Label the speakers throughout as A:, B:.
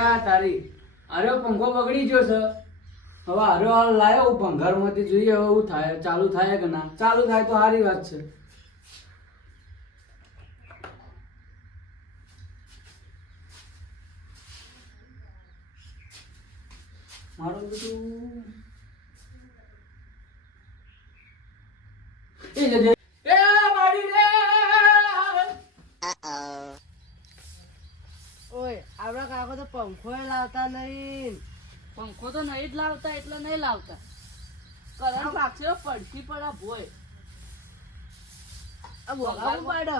A: અલ્યા તારી. અરે પંખો બગડી ગયો છે. હવે અરે હાલ લાયો હું ભંગારમાંથી જોઈએ હવે હું થાય, ચાલુ થાય કે ના? ચાલુ થાય તો સારી વાત છે. મારું બધું એ જજે એ માડી રે
B: ઓય આપણા કાકો તો પંખો લાવતા નહીં.
C: પંખો તો નહીં જ લાવતા એટલે નહીં લાવતા. કરંટ વાગશે પડતી પડે ભોય.
B: આ બોગા કોણ પાડ?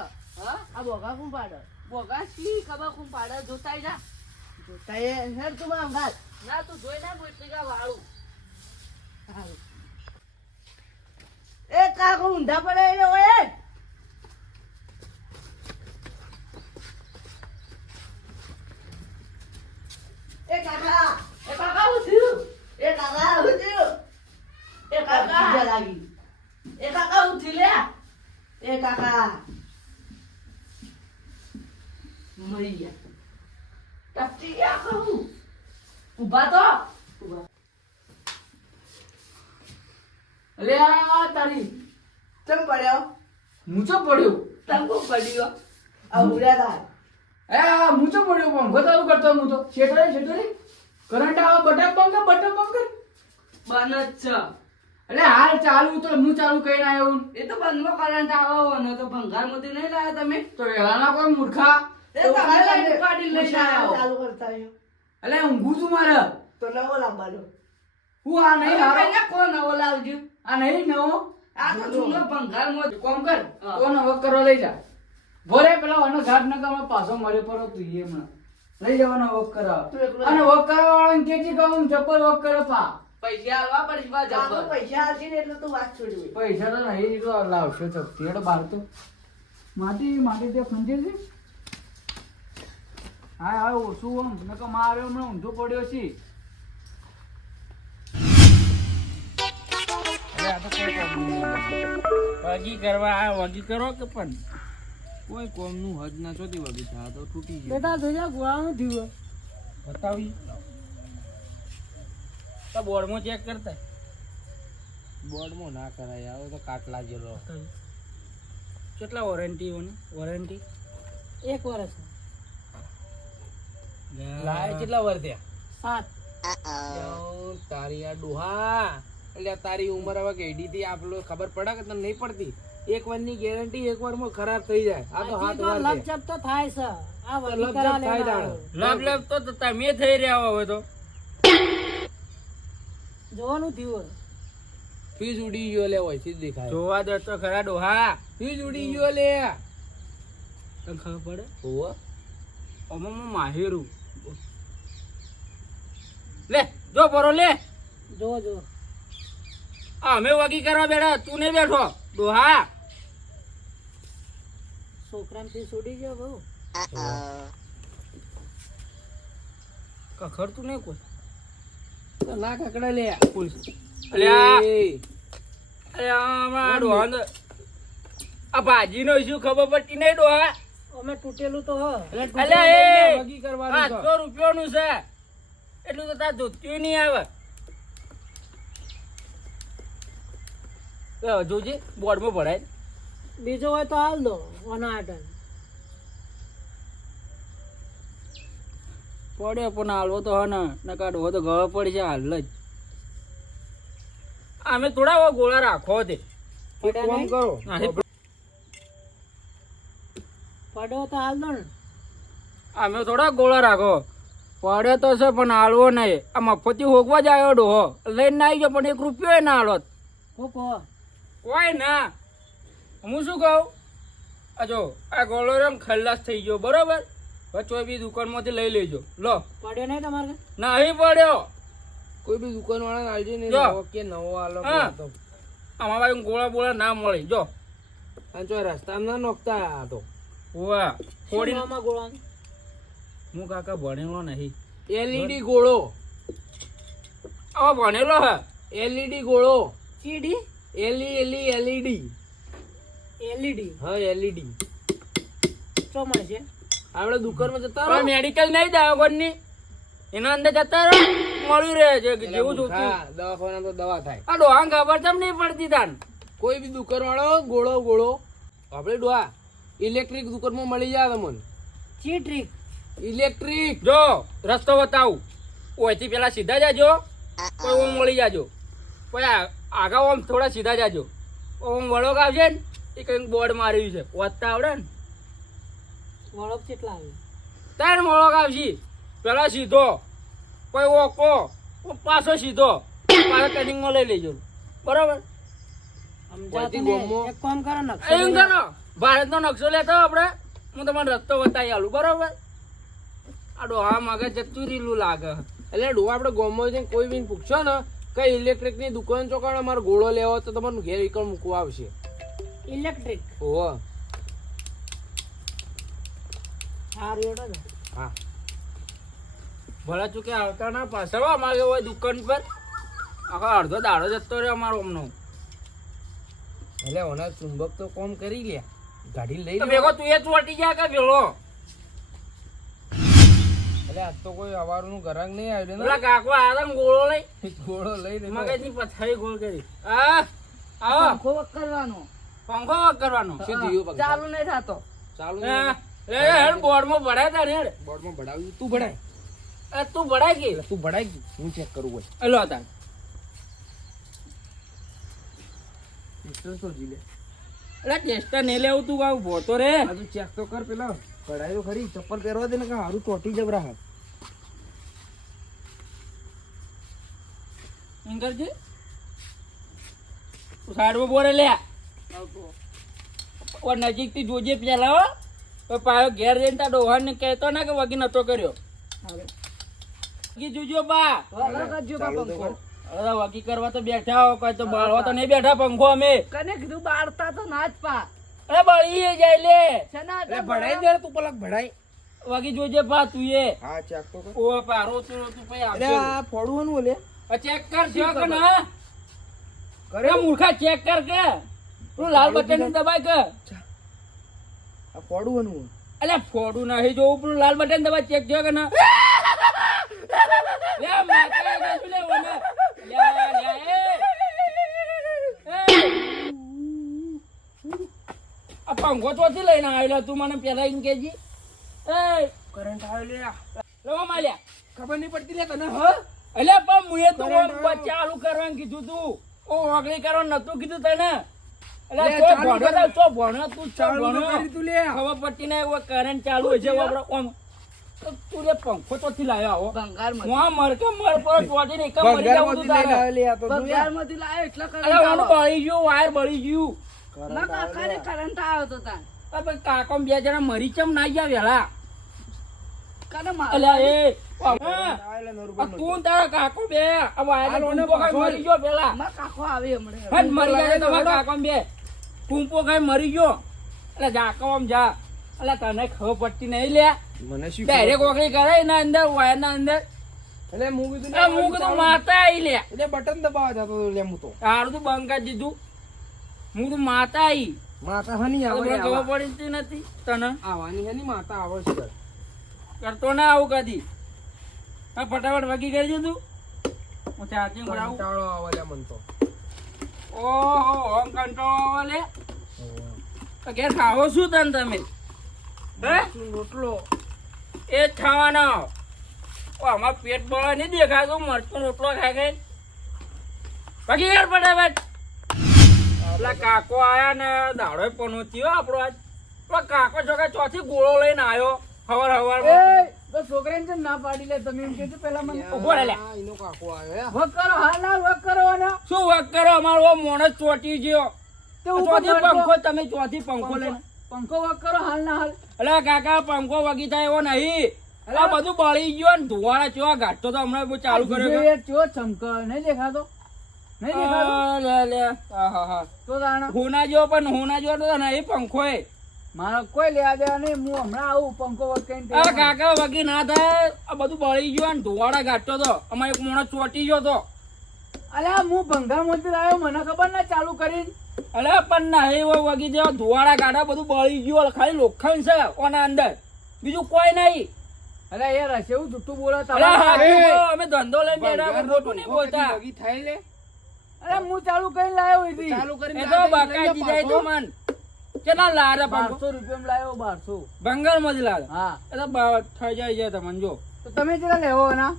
B: આ બોગા કું પાડ?
C: બોગા શી ખબર કું પાડે? જોતાઈ જા.
B: જોતાઈ હેર તું માં અંગાત
C: ના તું જોઈ ના બોટલી કા વાળું
B: એ કાકો ઊંધા પડે એ ઓય એ કાકા એ કાકા હું થયું એ કાકા હું થયું એ બીજા લાગી. એ કાકા ઉઠી લે. એ કાકા. મરી ગયા. ટપટી ગયા કહું ઊભા તો. લે
A: આ તારી.
B: ચમ પડ્યો?
A: મૂચો પડ્યો?
B: તંગો પડ્યો? આ ઉડ્યા
A: એ મૂચો પડ્યો? પંખો ચાલુ કરતો હું તો. શેટો રે શેટો રે કરંટ આવે બટન બંધ બટન કર.
C: બન જ છે.
A: અરે હાલ ચાલુ તો હું ચાલુ કરીને આવ્યો
C: એ તો બંધમાં કરંટ આવો ને તો ભંગાર મોતી નહીં લાયા તમે.
A: તો વેલાના કોઈ મૂર્ખા?
B: એ
C: તો
B: તમારે
C: લાઈટ કાઢી લઈને આવ્યો.
B: ચાલુ કરતા આવ્યો
A: અલે ઊંઘું છું મારે.
B: તો નવો લાવવાનો
A: હું આ નહીં હારો.
C: ભાઈ કોણ નવો લાવજો.
A: આ નહીં નવો?
C: આ તો જૂનો ભંગારમાં
A: કોમ કર. તો નવો કરવા લઈ જા. ભોરે પેલા આનો ઘાટ ન કમા પાછો મરે પર તું એ હમણાં. લઈ જવાનો વોક કરાવ
B: તું
A: અને વોક કરવા વાળાને કેજી કહું હું ચપ્પલ વોક કરે પા?
C: પૈસા આલવા પડશે
B: પૈસા આવશે ને એટલે તું વાત છોડવી
A: પૈસા તો નહીં તો લાવશે તો તેડ બાર તો. માટી માટી તે ખંજે છે? હા હા ઓછું આમ. નકર મારે હમણાં ઊંધો પડ્યો છે.
D: વગી કરવા આ વગી કરો કે પણ? કોઈ કોમનું હજ ના ચોથી વગી થાય તો તૂટી ગયું.
B: બેટા જોયા ગોળાનું થયું
D: બતાવી. તો બોર્ડમાં ચેક કરતા. બોર્ડમાં ના કરાય આવે તો કાટલા જેલો. કેટલા વોરંટી વોરંટી
B: એક વર્ષ.
D: લાય કેટલા વર થયા?
B: સાત.
D: તારી આ ડુહા. એટલે તારી ઉંમર હવે કેડી થી આપલો ખબર પડે કે તને નહીં પડતી? એક વારની ગેરંટી એક વારમાં ખરાબ થઈ જાય. આ તો હાથ વાર.
B: લપચપ તો થાય છે. આ
D: તો
B: વળી
D: લપ જપ થાય
B: લેવાનો.
D: લપ લપ તો તમે થઈ રહ્યા હવે તો.
B: જોવાનું થયું
D: ફીસ ઉડી ગયો લે હોય દેખાય. જોવા દે તો ખરા ડોહા. ફીસ ઉડી ગયો લે. તને ખબર પડે? ઓવો હું માહેરું. લે જો પરો લે.
B: જો જો.
D: આ અમે વગી કરવા બેઠા તું નહીં બેઠો. ડોહા.
B: છોકરા થી છોડી ગયો બહુ.
D: કખડતું નહીં કોઈ. ના કકડા લે. પોલીસ અલ્યા અલ્યા હમણાં આ આ ભાજીનો શું ખબર પડતી નહીં ડોહા?
B: અમે તૂટેલું તો હ.
D: અલ્યા એ. પાંચસો રૂપિયાનું છે. એટલું તો તાર ધોત્યું નહીં આવે. જોજે બોર્ડમાં ભરાય.
B: બીજો હોય તો હાલ દો. ઓના આટન
D: પડ્યો પણ હાલવો તો હે ને નકા ડોહો તો ગળો પડશે હાલ જ. અમે થોડા ગોળા રાખો તે. એક
B: પડ્યા
D: કામ
B: નહીં?
D: કરો.
B: પડ્યો તો હાલ ને
D: અમે થોડા ગોળા રાખો. પડ્યો તો છે પણ હાલવો નહીં. આ મફતી હોગવા જ આવ્યો ડોહો. લઈને ના આવી ગયો પણ એક રૂપિયો ના હાલો કોઈ ના. હું શું કહું? આ જો આ ગોળો રમ ખલ્લાસ થઈ ગયો બરોબર? વચ્ચે બી દુકાનમાંથી લઈ લેજો. લો.
B: પડ્યો નહીં તમારે?
D: નહીં પડ્યો.
E: કોઈ બી દુકાન વાળા નાલજે ને
D: જો.
E: નવો કે નવો આલો તો.
D: અમારા ભાઈ ગોળા બોળા ના મળે. જો.
E: અને જો રસ્તામાં ના નોખતા આ તો.
D: વાહ થોડી
B: આમાં ગોળા
D: હું કાકા ભણેલો નહીં.
E: એલઈડી ગોળો.
D: આ ભણેલો હે.
E: એલઈડી ગોળો.
B: ચીડી?
E: એલી એલી એલઈડી.
B: એલઈડી.
E: હા એલઈડી.
B: ચો મળશે
E: આપણે દુકાનમાં જતા રહો.
D: મેડિકલ નહીં દવાખાની એના અંદર જતા રહો. મળી રહે છે કે જેવું જોતું
E: દવાખાના તો દવા થાય.
D: આ ડોહા ખબર ચમ નહીં પડતી તાન?
E: કોઈ બી દુકાન વાળો ગોળો ગોળો. આપણે ડોહા ઇલેક્ટ્રિક દુકાનમાં મળી જાય તમને.
C: ચી ટ્રીક
E: ઇલેક્ટ્રિક
D: જો રસ્તો બતાવું. ઓયથી પેલા સીધા જાજો. કોઈ ઓમ વળી જાજો. કોઈ આગળ આગા ઓમ થોડા સીધા જાજો. ઓમ વળો આવશે ને. એ કંઈક બોર્ડ માર્યું છે. વાંચતા આવડે ને.
C: વળોક કેટલા આવે?
D: ત્રણ વળોક આવશે. પેલા સીધો કોઈ ઓકો પાછો સીધો. પાછો ટ્રેનિંગમાં લઈ લેજો. બરાબર?
C: એક કામ કરો ને
D: એમ કરો. ભારતનો નકશો લેતો આપણે. હું તમને રસ્તો બતાવી આલું. બરાબર? આ ડોહા મગજ જતું રીલું લાગે.
E: એટલે ડોહા આપણે ગોમમાં જઈને કોઈ બી પૂછશો ને કઈ ઇલેક્ટ્રિકની દુકાન ચોકાણ અમારે ગોળો લેવો તો તમારું ઘેર વિકલ્પ મૂકવા આવશે.
C: ઇલેક્ટ્રિક
E: ઓહો
C: હા રેડો
E: હા.
D: ભલા ચૂકે આવતા ના પાછળ અમારે હોય દુકાન પર. આખો અડધો દાડો જતો રહ્યો અમારો અમનો.
E: એટલે ઓના ચુંબક તો કોમ કરી લે. ગાડી લઈ
D: ભેગો તું એ ચોટી જાય કે ભેળો
E: એટલે આજ તો કોઈ અવારનું ગરાક નહીં આવ્યું ને.
D: કાકો આદમ ગોળો લઈ.
E: ગોળો લઈ
D: મગજની પથારી ગોળ કરી. આ આવો.
C: પંખો વક કરવાનો.
D: પંખો વક કરવાનો.
E: શું થયું
C: ચાલુ નહીં થતો.
E: ચાલુ
D: હા. હેડ બોર્ડમાં ભરાય તા હેડ.
E: બોર્ડમાં ભડાવ્યું તું ભડાય
D: એ તું ભરાય કે?
E: તું ભડાઈ ગયું. હું ચેક કરું હોય.
D: તાર.
E: તો જી લે
D: એટલે ટેસ્ટર નહીં લેવું તું કાવ ભોતો રે.
E: આ તું ચેક તો કર પેલા. ભડાઈ તો ખરી ચપ્પલ પહેરવા દે ને કે હારું ચોટી જબરા હાથ
D: એમ કરજે. તું સાઈડમાં બોરે લે. ઓ નજીકથી જોજે પેલા હો. તો પાયો ઘેર જઈને તાર ડોહાને કહેતો ના કે વગી નતો કર્યો. વગી જોજો બા.
C: કરજો બા પંખો.
D: અરે વગી કરવા તો બેઠા હો કોઈ તો બાળવા તો નહીં બેઠા પંખો અમે.
C: કને કીધું બાળતા તો ના જ પા.
D: અરે બળી જાય લે.
E: ભડાઈ દે તું પલક ભડાઈ
D: વગી જોજે પા તું એ.
E: હા ચેક તો કર.
D: ઓ પારો તું તું
E: અરે
D: આવશે
E: આ ફોડવાનું ઓલે.
D: ચેક કર જો કે ના.
E: કરે?
D: મૂર્ખા ચેક કર કે. તું લાલ બટન દબાય કે.
E: આ ફોડવાનું
D: અલે ફોડું નહીં જોવું પેલું લાલ બટન દવા ચેક જો કે ના? લે માતા જશું લે ઓને. લે, લે, એ. એ. આ પંખો ચોથી લઈને આવેલો તું મને પેલા એમ કેજી એ.
E: કરંટ લે
D: માલ્યા.
E: ખબર નહીં પડતી લે તને હ?
D: એટલે પણ મુએ તો ચાલુ કરવાનું કીધું તું. ઓ ઓગળી કરવાનું નતું કીધું તને. તો પંખો લાવ્યો તું
E: ભંગારમાંથી લઈને
D: તારે
E: આવે. લે આ તો તું
C: ભંગારમાંથી લાવ્યો એટલે.
D: બળી ગયું વાયર બળી ગયું.
C: કરંટ આવ્યો તો
D: તાર. કાકો બે જણા મરી ચમ ના ગયા વેલા. તું તારા કાકો બે
C: કાકો આવે હમણાં.
D: મરી ગયા તમારા કાકો બે. ટૂંપો ખાઈ મરી ગયો. એટલે જાકો આમ જા. એટલે તને ખબર પડતી નહીં લે.
E: મને શું
D: ડાયરેક્ટ ઓગળી કરે એના અંદર વાયર ના અંદર
E: એટલે હું કીધું
D: હું કીધું માતા આવી લે.
E: એટલે બટન દબાવવા જતો હતો લે હું તો.
D: તારું તું બંધ કરી દીધું. હું તો માતા આવી
E: માતા હની આવે
D: ખબર પડતી નથી તને.
E: આવવાની હની માતા આવે છે
D: કરતો ના આવું કદી. હા ફટાફટ વગી કરી દીધું હું ચાર્જિંગ કરાવું
E: આવે. મન તો.
D: ઓહો હોમ કંટ્રોલ શું તને તમે? હે?
E: રોટલો
D: એ જ ખાવાનો આમાં પેટ બળા નહીં દેખાતું, મરચું રોટલો ખાઈ ખાઈ. બાકી યાર ફટાફટ પેલા કાકો આયા ને, દાડો પહોંચ્યો આપણો આજ. પેલા કાકો જોકે ચોથી ગોળો લઈને આવ્યો હવાર હવાર
A: તો છોકરાને કેમ ના પાડી લે તમે એમ કહેજો પેલા મને
D: ઊભો લે.
E: એનો કાકો આવ્યો
A: વક કરો હાલ હાલ વક કરો અને
D: શું વાત કરો અમારો મોણસ ચોટી ગયો.
A: તે
D: ચોથી
A: પંખો-
D: તમે ચોથી પંખો લઈને
A: પંખો વક કરો હાલ ના હાલ.
D: અલા કાકા પંખો વગી થાય એવો નહીં. આ બધું બળી ગયો ને ધુવાળા ચો ગાંઠતો તો હમણાં ચાલુ કર્યો
A: ચો ચમક નહીં દેખાતો? નહીં દેખાતો?
D: લે લે. હા હા. હા
A: તો તાણા.
D: હોના જેવો પણ હોના જેવો તો નહીં પંખો એ.
A: મારા કોઈ લેવા દેવા નહીં હું હમણાં આવું પંખો કરીને
D: આ કાકા વગી ના થાય. આ બધું બળી ગયું અને ધોવાડા ગાંઠતો તો. અમારે એક મોણો ચોટી ગયો તો.
A: અલ્યા હું ભંગા મોતી આવ્યો મને ખબર ના ચાલુ કરીને
D: અલે પણ ના એવો વગી જેવા ધોવાડા ગાડા બધું બળી ગયું ખાલી લોખંડ છે ઓના અંદર. બીજું કોઈ નહીં.
A: અરે યાર હશે એવું જુઠ્ઠું બોલો
D: અમે ધંધો લઈને બેઠા, ખોટું નહીં બોલતા.
E: થાય લે.
A: અરે હું ચાલુ કરી લાવ્યો
E: ચાલુ કરીને
D: એ તો જાય તો મન. કેટલા લાડે
A: બારસો રૂપિયા લાવ્યો બારસો.
D: બંગાળ લારે
A: હા.
D: એટલે તો થઈ જાય છે તમને જો.
A: તો તમે કેટલા લેવો ના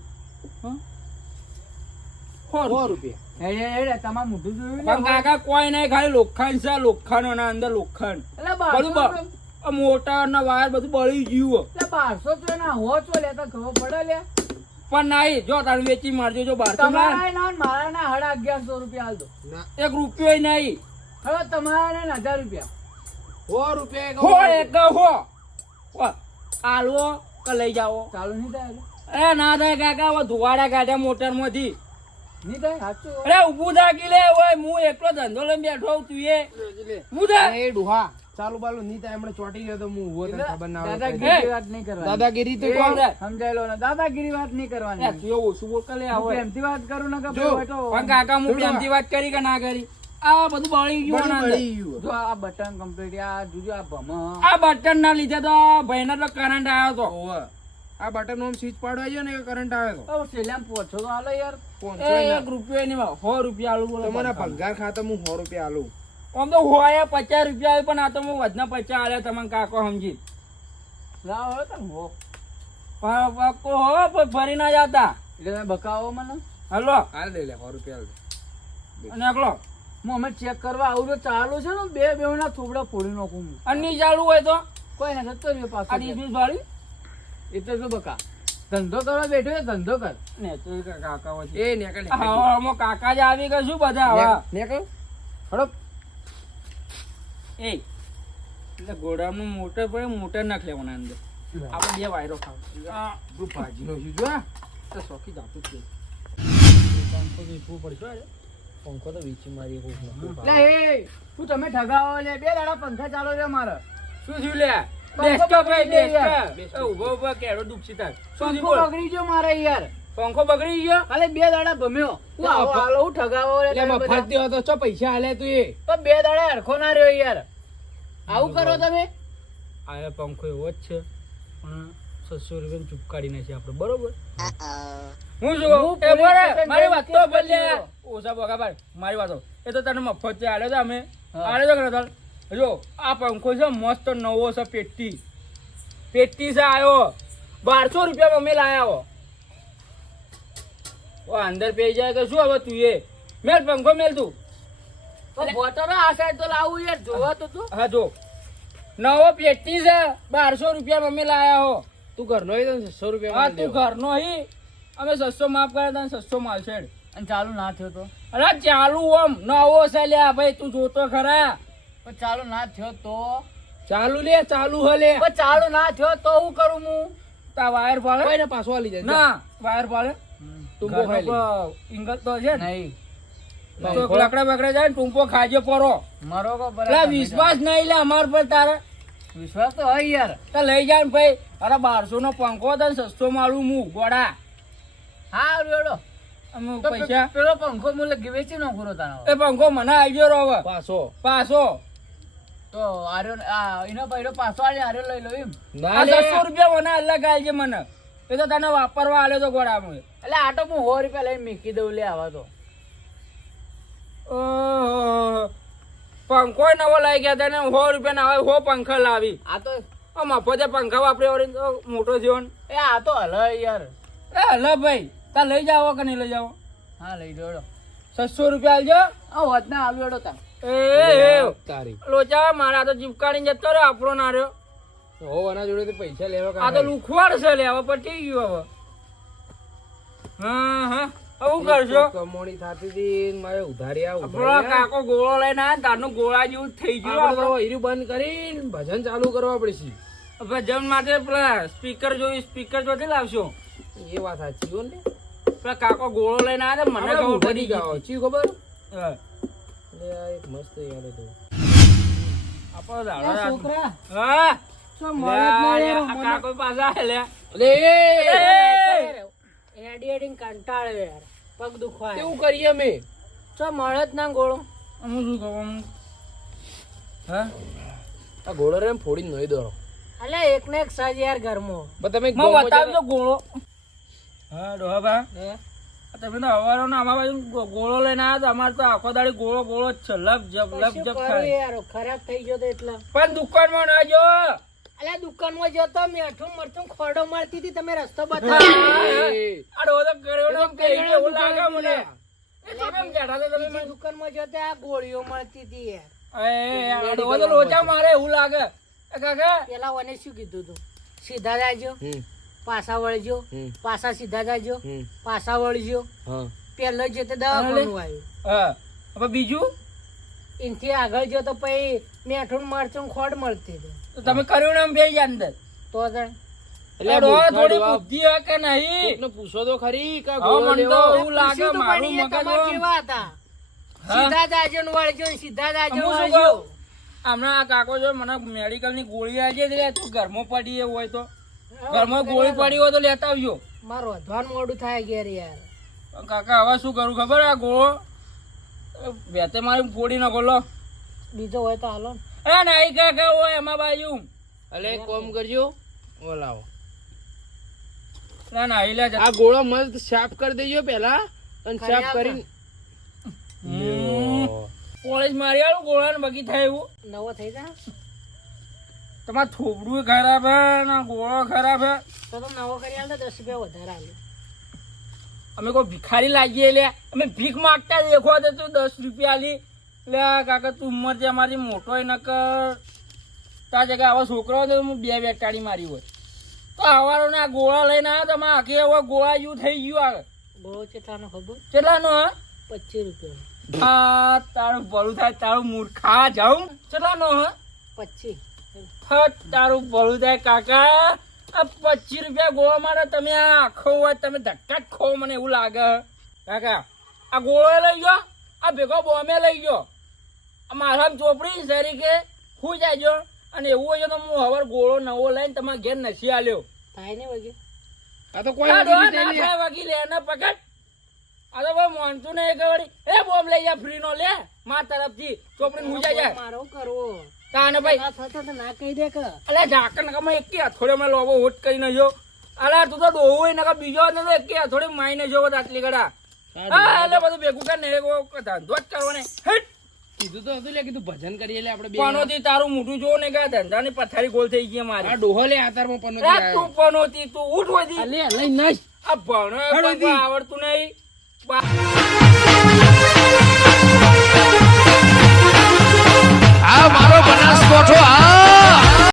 E: સો રૂપિયા.
A: હે હે હે તમારે મોઢું જોયું
D: પણ કાકા કોઈ નહીં ખાલી લોખંડ છે લોખંડ ના અંદર લોખંડ. બધું મોટર ના વાયર બધું બળી ગયું
A: બારસો તો ના હો છો લેતા ખબર પડે લે.
D: પણ નહીં જો તારું વેચી મારજો જો બાર
A: તમારા ના. ને મારા ના હડા અગિયારસો રૂપિયા હાલ દો.
D: એક રૂપિયો નહીં.
A: હવે તમારા હજાર રૂપિયા.
E: સો રૂપિયા
D: હો એક હો. હો. આલવો કે લઈ જાઓ?
A: ચાલુ નહીં થાય
D: અરે ના થાય કાકા હવે ધુવાડા કાઢ્યા મોટરમાંથી
A: નહીં થાય? સાચું
D: અરે ઊભું થાકી લે ઓય હું એકલો ધંધો લઈને બેઠો તું એ. હું થા.
E: એ ડુહા. ચાલુ બાલુ નહીં થાય એમણે ચોટી ગયો તો હું ઊભો તને ખબર ના
A: દાદાગીરી વાત નહીં કરવાની.
E: દાદાગીરી તો કોણ?
A: સમજાય લો ને? દાદાગીરી વાત નહીં
D: એ
A: કરવાની
D: તું એવું ઓછું બોલ કે લે આવો.
A: પ્રેમથી વાત કરું ને કે બેઠો.
D: પણ કાકા હું પ્રેમથી વાત કરી કે ના કરી? આ બધું બળી ગયું
E: બળી
D: આના અંદર.
E: બળી ગયું.
A: જો આ બટન કમ્પ્લીટ આ જોજો આ ભમ.
D: આ બટન ના લીધે તો ભાઈના તો કરંટ આવ્યો તો.
E: ઓવે. આ બટન ઓમ સ્વિચ પાડવા ગયો ને કરંટ આવે તો.
A: ઓ સેલામ પોછો તો હાલો યાર.
E: પાંચસો
D: એક રૂપિયો નહીં. સો રૂપિયા આલુ બોલો
E: તમારા પગાર ખાતા હું સો રૂપિયા આલું.
D: આમ તો હોય પચાસ રૂપિયા આવે પણ આ તો હું વધના પચાસ આલે તમને કાકો સમજી.
A: લાવો હવે તમે હો.
D: ફરી ના જતા.
A: એટલે બકાવો મને.
D: હલો.
E: હાલ દે લે સો રૂપિયા હાલ દે.
D: અને એકલો.
A: હું અમે ચેક કરવા આવું તો ચાલુ છે ને બે બે ના થોબડા ફોડી નાખું હું.
D: અને નહીં ચાલુ હોય તો?
A: કોઈ ને જતો રહ્યો
D: આ ડિસ્મિસ વાળી?
A: એ તો શું બકા ધંધો કરવા બેઠો છે ધંધો કર.
D: ને તો એ કાકા હોય
E: એ નેકળ
D: આ હવામાં કાકા જ આવી ગયા શું બધા આવા?
E: નેકળ?
A: હડપ
D: એ એટલે ગોડાનું મોટર પડે મોટર નાખ લેવાના અંદર. આપણે બે વાયરો ખાવ.
E: ભાજી નો જો
D: તો શોખી જાતું છે. પડશે. પંખો તો વીચી મારી.
A: લે એ શું તમે ઠગાવો લે બે દાડા પંખા ચાલો રે મારે.
D: શું થયું લે? બેસતો ભાઈ એ ઊભો ઊભો કેળો દુખી તાર. શું થયું
A: પંખો બગડી ગયો મારે યાર.
D: પંખો બગડી ગયો?
A: અલે બે દાડા ભમ્યો. હું આવો હાલો હું ઠગાવો લે
E: લે મફત. દેવો તો ચો પૈસા આલે તું એ.
A: તો બે દાડા હરખો ના રહ્યો યાર. આવું કરો તમે.
D: આ પંખો એવો જ છે. પણ છસો રૂપિયા ચૂપકારી નાખી આપણે બરોબર? હું. શું એ મારી વાત તો બદલે. ઓછા બોગા ભાઈ મારી વાતો. એ તો તને મફતથી આલ્યો તો અમે.
A: હા.
D: તો ખરો જો આ પંખો છે મસ્ત નવો છે પેટી. પેટી છે આવ્યો બારસો રૂપિયા અમે લાયા ઓ અંદર પે જાય કે શું હવે તું એ? મેલ પંખો મેલ તું.
A: તો આ સાઈડ તો લાવું યાર જોવા તો તું.
D: હા જો. નવો પેટી છે બારસો રૂપિયા અમે લાયા હો.
E: તું ઘરનો હોય તો છસો રૂપિયા
D: હા તું. ઘરનો હી અમે સસ્તો માફ કરે તને સસ્તો માલ છે
A: અને ચાલુ ના થયો તો?
D: અરે ચાલુ ઓમ નવો છે લ્યા ભાઈ તું જોતો ખરા.
A: પણ ચાલુ ના થયો તો?
E: ચાલુ લે ચાલુ હલે
A: પણ ચાલુ ના થયો તો હું કરું હું?
D: તા વાયર પાડે
E: ને પાછો આલી જાય
D: ના વાયર પાડે
E: તું
D: ઇંગલ તો છે ને?
A: નહીં.
D: લકડા બકડા જાય ને ટૂંપો ખાજો પરો.
A: મારો
D: વિશ્વાસ નહીં લે અમાર પર તારે.
A: વિશ્વાસ તો હોય યાર.
D: તો લઈ જા ને ભાઈ. અરે બારસો નો પંખો હતો ને સસ્તો મારું હું ગોડા.
A: હા રેડો
D: અમે પૈસા.
A: પેલો પંખો મુલે વેચી નો પૂરો તાનો
D: એ પંખો મને આવી ગયો રો હવે.
E: પાછો.
D: પાછો.
A: તો આર્યો આ એનો પૈડો પાછો આલે આર્યો લઈ લો એમ.
E: ના
D: આ
E: લે.
D: સસ્સો રૂપિયા મને અલગ આવી છે મને. એ તો તને વાપરવા આલ્યો તો ગોડામાં.
A: એટલે આ તો હું સો રૂપિયા લઈને મૂકી દઉં લે આવા તો.
D: ઓહો. પંખો નવો લઈ ગયા તને સો રૂપિયા ના આવે સો પંખા લાવી.
A: આ તો
D: મફતે પંખા વાપર્યો તો મોટો જીવન
A: એ આ તો હલ યાર.
D: એ હલ ભાઈ તા લઈ જાઓ કે નહીં લઈ જાઓ?
A: હા લઈ જોડો
D: છસો રૂપિયા આલજો.
A: આ હોત ના આલુ એડો તા
D: એ
E: તારી.
D: લોચા મારા તો ચીપકાડીને જતો રહ્યો આપણો ના રહ્યો.
E: હો આના જોડે પૈસા લેવા
D: આ તો લુખવાડ છે લે હવે પટી ગયું હવે. હા હા. હવે કરશો
E: કમોણી થતી હતી મારે ઉધારી આ
D: આપણો કાકો ગોળો લઈને આવે ને તારનું ગોળા જેવું થઈ ગયું
E: આપણો હીરું બંધ કરીને ભજન ચાલુ કરવા પડશે
D: ભજન માટે પેલા સ્પીકર જોઈ સ્પીકર જોથી લાવશો
E: એ વાત સાચી હો ને
D: પેલા કાકો ગોળો લઈને આવે મને ખબર પડી ગયો
E: ચી ખબર
D: હા.
E: આ એક મસ્ત યાદ હતો
D: આપણો દાડા
A: છોકરા
D: હા
A: શું
D: લે,
A: મળે
D: લે, આ કાકો પાછા આયા લે.
E: અલે
D: એ!
A: એડી એડી કંટાળે યાર. પગ દુખવા
E: કેવું કરીએ અમે?
A: ચો મળે જ ના ગોળો.
D: હું શું કહું હા?
E: આ ગોળો રેમ ફોડી નોઈ દોરો.
B: અલે એક ને એક સાજ યાર ઘરમાં.
E: પણ તમે મો
D: બતાવજો ગોળો. હા ડોહાબા
E: હે?
D: તમે તો હવારો ને અમારા બાજુ ગોળો લઈને આવ્યા તો અમારે તો આખો દાડી ગોળો ગોળો જ છે. લપ જપ લપ જપ
B: યાર ખરાબ થઈ ગયો તો એટલે.
D: પણ દુકાનમાં ના જો.
B: અલ્યા દુકાનમાં જતો મેઠું મરચું ખોડો મળતી હતી તમે રસ્તો બતાવો.
D: આ ડોહો તો કર્યો ને
E: એ તો
D: એવું લાગે મને. એ તો કેમ કેડા તમે
B: બીજી દુકાનમાં જતો આ ગોળીઓ મળતી હતી
D: એ, આ તો લોચા મારે એવું લાગે. કાકા
B: પેલા ઓને શું કીધું તું? સીધા જાજો.
E: પાસા
B: પાછા વળજો.
E: પાસા
B: પાછા સીધા જાજો.
E: પાસા
B: પાછા વળજો.
E: હા.
B: પેલો જે તે દવાખાનું આવ્યું.
D: હા. હવે બીજું?
B: ઇનથી આગળ જો તો પછી મેઠું મરચું ખોડ મળતી હતી.
D: તો તમે કર્યું ને એમ બે અંદર?
B: તો
E: એટલે
D: થોડી બુદ્ધિ હે કે નહીં.
E: પૂછો તો ખરી કે આ
D: હા,
E: ગોળો
D: મને તો
E: લેવો?
D: એવું લાગે મારું મગજ
B: તમારા હતા? સીધા જાજો ને વળજો સીધા જાજો?
D: હમણાં આ કાકો જો મને મેડિકલની ગોળી આવી છે તું ઘરમાં પડી એ હોય તો. ઘરમાં ગોળી પડી હોય તો લેતા આવજો.
B: મારું અધવાન મોડું થાય ઘેર યાર.
D: કાકા હવે શું કરું ખબર આ ગોળો? વેતે મારી ફોડી નાખો લો.
B: બીજો હોય તો હાલો ને.
D: એ નહીં કાકા હોય એમાં બાજુ
E: એટલે કોમ કરજો. ઓ
D: ના લે
E: આ ગોળો મસ્ત સાફ કરી દેજો પેલા અને સાફ. કરીને
D: પોલીસ મારી આવું ગોળા ને બગી થાય એવું.
B: નવો થઈ
D: તમારે થોબડું ખરાબ હે ને ગોળો ખરાબ હે.
B: તો નવો કરી આલ તો દસ રૂપિયા વધારે આલે.
D: અમે કોઈ ભિખારી લાગીએ લે. અમે ભીખ માગતા દેખો તો તું દસ રૂપિયા લી લે કાકા તું ઉંમર છે અમારી મોટો ન કર તા જગ્યા આવા છોકરો તો હું બે બે કાઢી મારી હોય. તો હવારો ને આ ગોળા લઈને આવ્યો તો મારે આખી હવે ગોળા જેવું થઈ ગયું આગળ
B: ગોળો ખબર?
D: કેટલાનો હે?
B: પચીસ રૂપિયા
D: હા તારું ભલું થાય તારું મૂર્ખા જાઉં. કેટલાનો હા?
B: પચીસ.
D: તારું ભલું થાય કાકા. આ પચીસ રૂપિયા ગોળા માટે તમે આખો હોય તમે ધક્કા જ ખો મને એવું લાગે. કાકા આ ગોળો લઈ ગયો? આ ભેગો બોમે લઈ ગયો? મારા ચોપડી તરીકે હું જાજો અને એવું હોય તો હું હવે ગોળો નવો લઈને તમારા ઘેર નસી આલ્યો.
B: થાય ને વગે.
E: આ તો કોઈ નથી
D: ના લે ને પકડ આ તો કોઈ માનતું નહીં કે વળી એ બોમ્બ લઈ જા ફ્રી નો લે. માર તરફથી ચોપડી હું જાય
B: મારો કરવો.
D: તાને ભાઈ
B: ના થતો તો ના કહી દે કે.
D: અલે ઝાકણ કમે એક અથોડે માં લોબો હોટ કરીને જો અલે તું તો ડોહો હોય ને બીજો ને તો એક અથોડે માઈને જો આટલી ગડા હા એટલે બધું ભેગું કરીને ધંધો જ કરવો ને હેટ.
E: કીધું તો હતું લે કીધું ભજન કરીએ લે આપણે
D: પનોતી તારું મોઢું જો ને કે ધંધાની પથારી ગોલ થઈ ગઈ
E: આ
D: મારી
E: ડોહો લે આતારમાં પનો
D: એ તું પનોતી તું ઉઠ વધી.
E: લે લઈ નઈ
D: આ ભણો પણ આવડતું નહીં.
F: આ મારો બનાસ